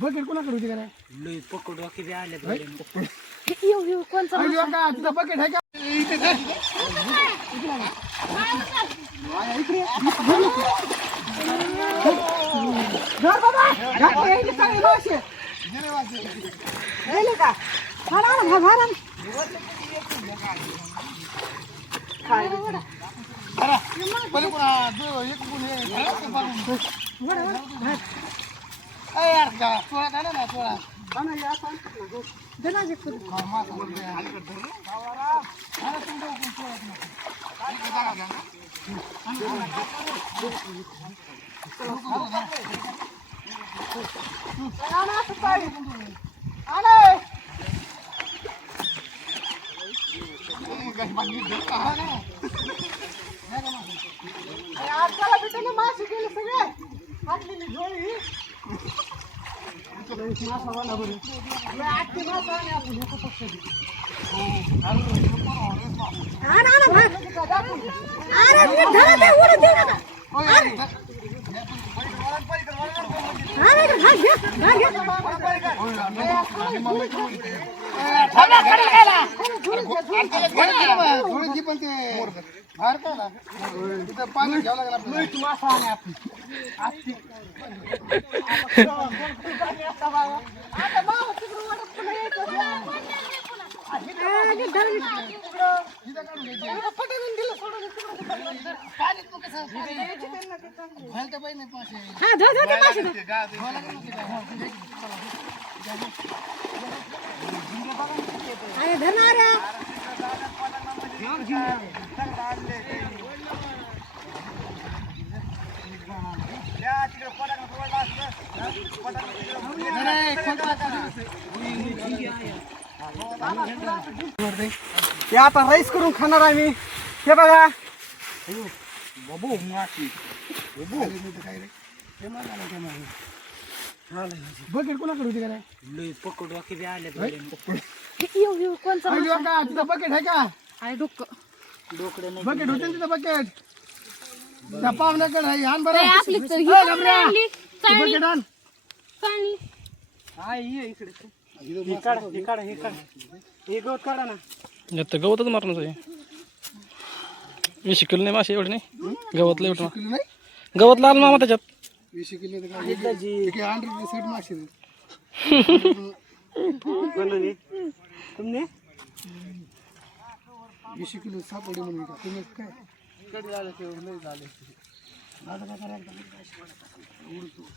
Bucket कोणाकडे होती का नाही लई पकडू किती आले कोणचा का तुझा बकेट आहे का इथे धर. इकडे धर बाबा इथे चांगली माशी आहे. का मासे गेले सगळे हातलेली झोळी पाणी घ्यावं लागलं आता राईस करून खाणार आहे मी हे बघा बकेट कोणाकडे होती का नाही लई पकडू किती आले कोणचा का तुझा बकेट आहे का डोकडे नाही बकेट होते तिथं बकेट त्या पाहुण्याकडे आहे आण बरं आपली तर ही ए, पण गमऱ्या. आणली. ती बकेट आण चाळणी. इकडे हे काढा हे गवत काढा ना तर गवतच मारणं आहे मी शिकलो नाही मासे एवढे नाही गवतला एवढं किलो नाही गवत लाल मामा त्याच्यात 20 किलो तर काय 100 मासे तुमने 20 किलो सापडे म्हणून का तुम्ही काय कधी झालं ते नाही झाले आता काय करायचं उडतो